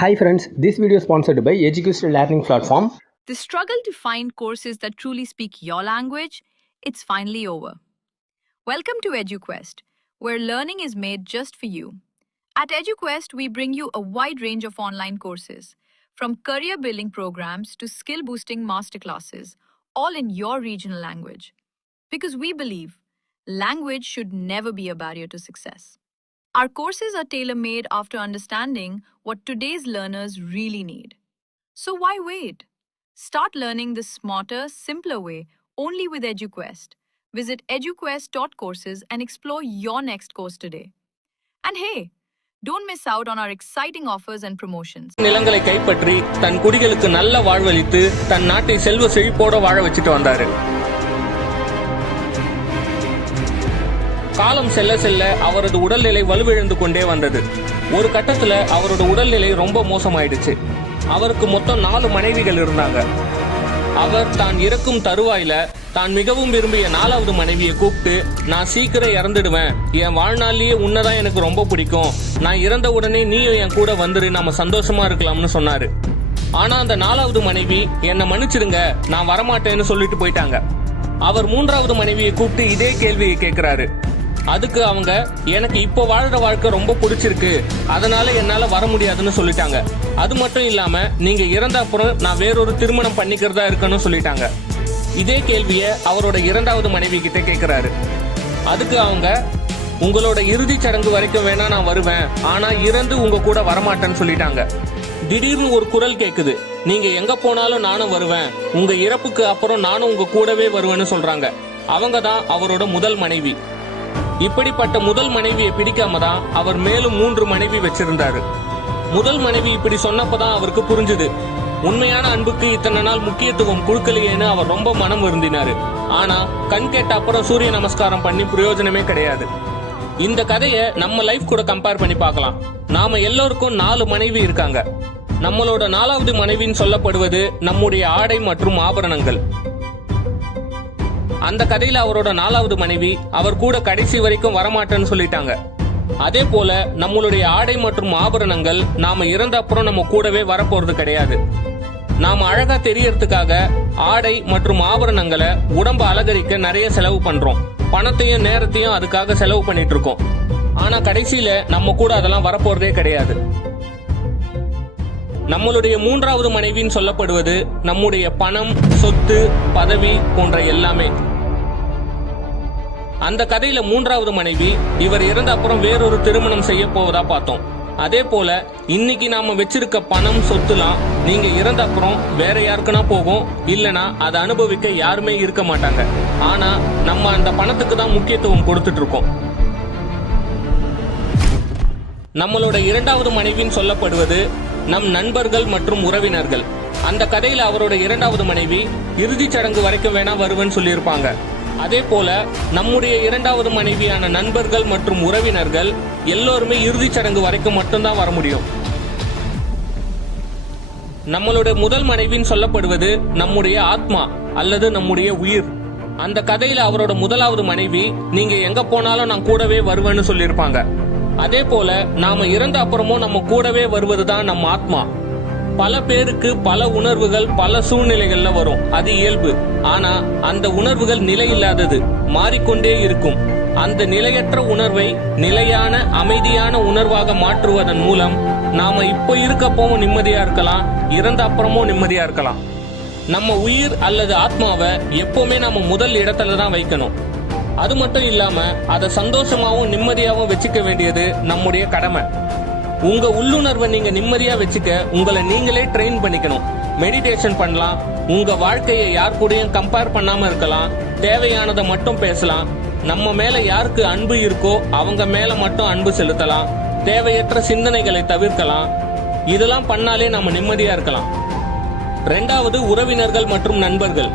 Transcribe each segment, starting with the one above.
Hi friends, this video is sponsored by Eduquest Learning Platform. The struggle to find courses that truly speak your language, it's finally over. Welcome to EduQuest, where learning is made just for you. At EduQuest, we bring you a wide range of online courses, from career building programs to skill boosting masterclasses, all in your regional language. Because we believe language should never be a barrier to success. Our courses are tailor-made after understanding what today's learners really need. So why wait? Start learning the smarter, simpler way only with EduQuest. Visit eduquest.courses and explore your next course today. And hey, don't miss out on our exciting offers and promotions. நிலங்களை கைப்பற்றி தன் குடிகளுக்கு நல்ல வாழ்வளித்து தன் நாட்டை செல்வ செழிப்போட வாழ வச்சிட்டு வந்தாரு. காலம் செல்ல செல்ல அவரது உடல்நிலை வலுவிழந்து கொண்டே வந்தது. ஒரு கட்டத்துல அவரோட உடல்நிலை ரொம்ப மோசமாயிடுச்சு. அவருக்கு மொத்தம் 4 மனைவிகள் இருந்தாங்க. அவர் தான் இறக்கும் தருவாயில தான் மிகவும் விரும்பிய 4வது மனைவியை கூப்பிட்டு, நான் சீக்கிரம் இறந்துடுவேன், என் வாழ்நாளிலேயே உன்னதான் எனக்கு ரொம்ப பிடிக்கும், நான் இறந்த உடனே நீயும் என் கூட வந்துரு, நம்ம சந்தோஷமா இருக்கலாம்னு சொன்னாரு. ஆனா அந்த 4வது மனைவி, என்னை மன்னிச்சிடுங்க, நான் வரமாட்டேன்னு சொல்லிட்டு போயிட்டாங்க. அவர் 3வது மனைவியை கூப்பிட்டு இதே கேள்வியை கேட்கிறாரு. அதுக்கு அவங்க, எனக்கு இப்போ வாழ்ற வாழ்க்கை ரொம்ப பிடிச்சிருக்கு, அதனால என்னால வர முடியாதுன்னு சொல்லிட்டாங்க. அது மட்டும் இல்லாம நீங்க இறந்த அப்புறம் நான் வேறொரு திருமணம் பண்ணிக்கிறதா இருக்கன்னு சொல்லிட்டாங்க. இதே கேள்விய அவரோட 2வது மனைவி கிட்ட கேட்கிறாரு. அதுக்கு அவங்க, உங்களோட இறுதி சடங்கு வரைக்கும் வேணா நான் வருவேன், ஆனா இறந்து உங்க கூட வரமாட்டேன்னு சொல்லிட்டாங்க. திடீர்னு ஒரு குரல் கேக்குது, நீங்க எங்க போனாலும் நானும் வருவேன், உங்க இறப்புக்கு அப்புறம் நானும் உங்க கூடவே வருவேன்னு சொல்றாங்க. அவங்க தான் அவரோட முதல் மனைவி. இப்படிப்பட்ட முதல் மனைவியை பிடிக்காம தான் அவர் மேலும் 3 மனைவி வச்சிருந்தாரு. முதல் மனைவி இப்படி சொன்னப்பதான் அவருக்கு புரிஞ்சுது, உண்மையான அன்புக்கு இத்தனை நாள் முக்கியத்துவம் கொடுக்கலையேன்னு அவர் ரொம்ப மனம் வருந்தினாரு. ஆனா கண் கேட்ட அப்புறம் சூரிய நமஸ்காரம் பண்ணி பிரயோஜனமே கிடையாது. இந்த கதையை நம்ம லைஃப் கூட கம்பேர் பண்ணி பார்க்கலாம். நாம எல்லோருக்கும் 4 மனைவி இருக்காங்க. நம்மளோட 4வது மனைவின்னு சொல்லப்படுவது நம்முடைய ஆடை மற்றும் ஆபரணங்கள். அந்த கதையில அவரோட 4வது மனைவி அவர் கூட கடைசி வரைக்கும் வரமாட்டேன்னு சொல்லிட்டாங்க. அதே போல நம்மளுடைய ஆடை மற்றும் ஆபரணங்கள் நாம இறந்த அப்புறம் நம்ம கூடவே வரப்போறது கிடையாது. நாம அழகா தெரியறதுக்காக ஆடை மற்றும் ஆபரணங்களை உடம்ப அலங்கரிக்க நிறைய செலவு பண்றோம். பணத்தையும் நேரத்தையும் அதுக்காக செலவு பண்ணிட்டு இருக்கோம். ஆனா கடைசியில நம்ம கூட அதெல்லாம் வரப்போறதே கிடையாது. நம்மளுடைய 3வது மனைவின்னு சொல்லப்படுவது நம்முடைய பணம், சொத்து, பதவி போன்ற எல்லாமே. அந்த கதையில 3வது மனைவி இவர் இறந்த அப்புறம் வேறொரு திருமணம் செய்ய போவதா பார்த்தோம். அதே போல இன்னைக்கு நாம வச்சிருக்க பணம், சொத்துலாம் நீங்க இறந்த அப்புறம் வேற யாருக்குன்னா போகும், இல்லனா அதை அனுபவிக்க யாருமே இருக்க மாட்டாங்க. ஆனா நம்ம அந்த பணத்துக்கு தான் முக்கியத்துவம் கொடுத்துட்டு இருக்கோம். நம்மளோட 2வது மனைவின்னு சொல்லப்படுவது நம் நண்பர்கள் மற்றும் உறவினர்கள். அந்த கதையில அவரோட 2வது மனைவி இறுதி சடங்கு வரைக்கும் வேணா வருவேன்னு சொல்லியிருப்பாங்க. அதே போல நம்முடைய 2வது மனைவியான நண்பர்கள் மற்றும் உறவினர்கள் எல்லோருமே இறுதி சடங்கு வரைக்கும் மட்டும்தான் வர முடியும். நம்மளுடைய முதல் மனைவின்னு சொல்லப்படுவது நம்முடைய ஆத்மா அல்லது நம்முடைய உயிர். அந்த கதையில அவரோட 1வது மனைவி, நீங்க எங்க போனாலும் நான் கூடவே வருவேன்னு சொல்லியிருப்பாங்க. அதே போல நாம இறந்த அப்புறமும் நம்ம கூடவே வருவதுதான் நம்ம ஆத்மா. பல பேருக்கு பல உணர்வுகள் பல சூழ்நிலைகள்ல வரும், அது இயல்பு. ஆனா அந்த உணர்வுகள் நிலை இல்லாதது, மாறிக்கொண்டே இருக்கும். அந்த நிலையற்ற உணர்வை நிலையான அமைதியான உணர்வாக மாற்றுவதன் மூலம் நாம இப்போ இருக்கப்பவும் நிம்மதியா இருக்கலாம், இறந்த அப்புறமும் நிம்மதியா இருக்கலாம். நம்ம உயிர் அல்லது ஆத்மாவை எப்பவுமே நம்ம முதல் இடத்துல தான் வைக்கணும். அது மட்டும் இல்லாம அதை சந்தோஷமாவும் நிம்மதியாவும் வச்சுக்க வேண்டியது நம்முடைய கடமை. உங்க உள்ளுணர்வை நீங்க நிம்மதியா வச்சுக்க உங்களை நீங்களே ட்ரெயின் பண்ணிக்கணும். மெடிடேஷன் பண்ணலாம், உங்க வாழ்க்கையை யார் கூடயும் கம்பேர் பண்ணாம இருக்கலாம், தேவையானதை மட்டும் பேசலாம், நம்ம மேல யாருக்கு அன்பு இருக்கோ அவங்க மேல மட்டும் அன்பு செலுத்தலாம், தேவையற்ற சிந்தனைகளை தவிர்க்கலாம். இதெல்லாம் பண்ணாலே நம்ம நிம்மதியா இருக்கலாம். 2வது உறவினர்கள் மற்றும் நண்பர்கள்.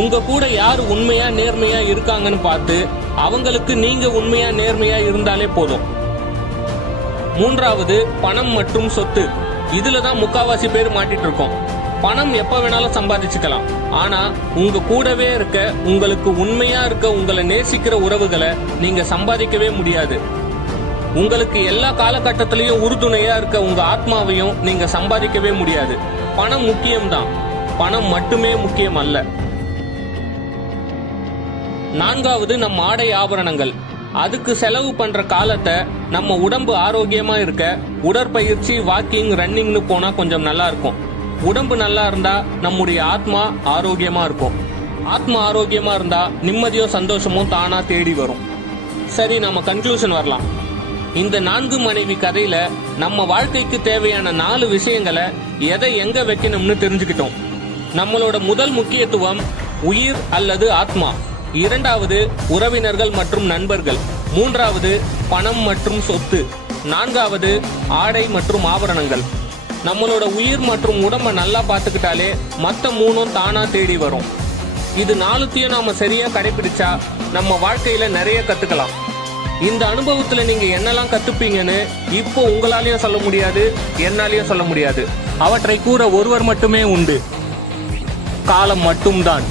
உங்க கூட யாரு உண்மையா நேர்மையா இருக்காங்கன்னு பார்த்து அவங்களுக்கு நீங்க உண்மையா நேர்மையா இருந்தாலே போதும். 3வது பணம் மற்றும் சொத்து. இதுலதான் முக்காவாசி பேர் மாட்டிட்டு இருக்கோம். பணம் எப்ப வேணாலும் சம்பாதிச்சுக்கலாம், ஆனா உங்க கூடவே இருக்க, உங்களுக்கு உண்மையா இருக்க, உங்களை நேசிக்கிற உறவுகளை நீங்க சம்பாதிக்கவே முடியாது. உங்களுக்கு எல்லா காலகட்டத்திலையும் உறுதுணையா இருக்க உங்க ஆத்மாவையும் நீங்க சம்பாதிக்கவே முடியாது. பணம் முக்கியம்தான், பணம் மட்டுமே முக்கியம் அல்ல. 4வது நம் ஆடை ஆபரணங்கள். அதுக்கு செலவு பண்ற காலத்தை நம்ம உடம்பு ஆரோக்கியமா இருக்க உடற்பயிற்சி, வாக்கிங், ரன்னிங்னு போனா கொஞ்சம் நல்லா இருக்கும். உடம்பு நல்லா இருந்தா நம்முடைய ஆத்மா ஆரோக்கியமா இருக்கும். ஆத்மா ஆரோக்கியமா இருந்தா நிம்மதியும் சந்தோஷமும் தானா தேடி வரும். சரி, நம்ம கன்க்ளூஷன் வரலாம். இந்த 4 மனைவி கதையில நம்ம வாழ்க்கைக்கு தேவையான 4 விஷயங்களை எதை எங்க வைக்கணும்னு தெரிஞ்சுக்கிட்டோம். நம்மளோட முதல் முக்கியத்துவம் உயிர் அல்லது ஆத்மா. 2வது உறவினர்கள் மற்றும் நண்பர்கள். 3வது பணம் மற்றும் சொத்து. 4வது ஆடை மற்றும் ஆபரணங்கள். நம்மளோட உயிர் மற்றும் உடம்ப நல்லா பார்த்துக்கிட்டாலே மற்ற 3ம் தானா தேடி வரும். இது 4த்தையும் நாம சரியா கடைபிடிச்சா நம்ம வாழ்க்கையில நிறைய கத்துக்கலாம். இந்த அனுபவத்துல நீங்க என்னெல்லாம் கத்துப்பீங்கன்னு இப்போ உங்களாலையும் சொல்ல முடியாது, என்னாலையும் சொல்ல முடியாது. அவற்றை கூற ஒருவர் மட்டுமே உண்டு, காலம் மட்டும்தான்.